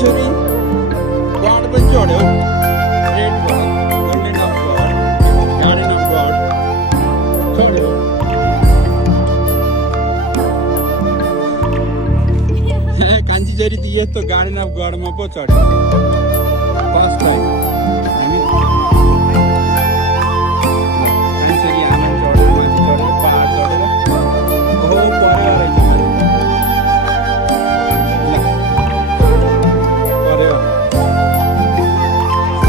छोरी गॉड पण चढ्यो red god golden of god garden of god चढ्यो कान्छी छोरी त यस्तो गार्डन अफ गडमा पो चढ्यो फर्स्ट टाइम हामी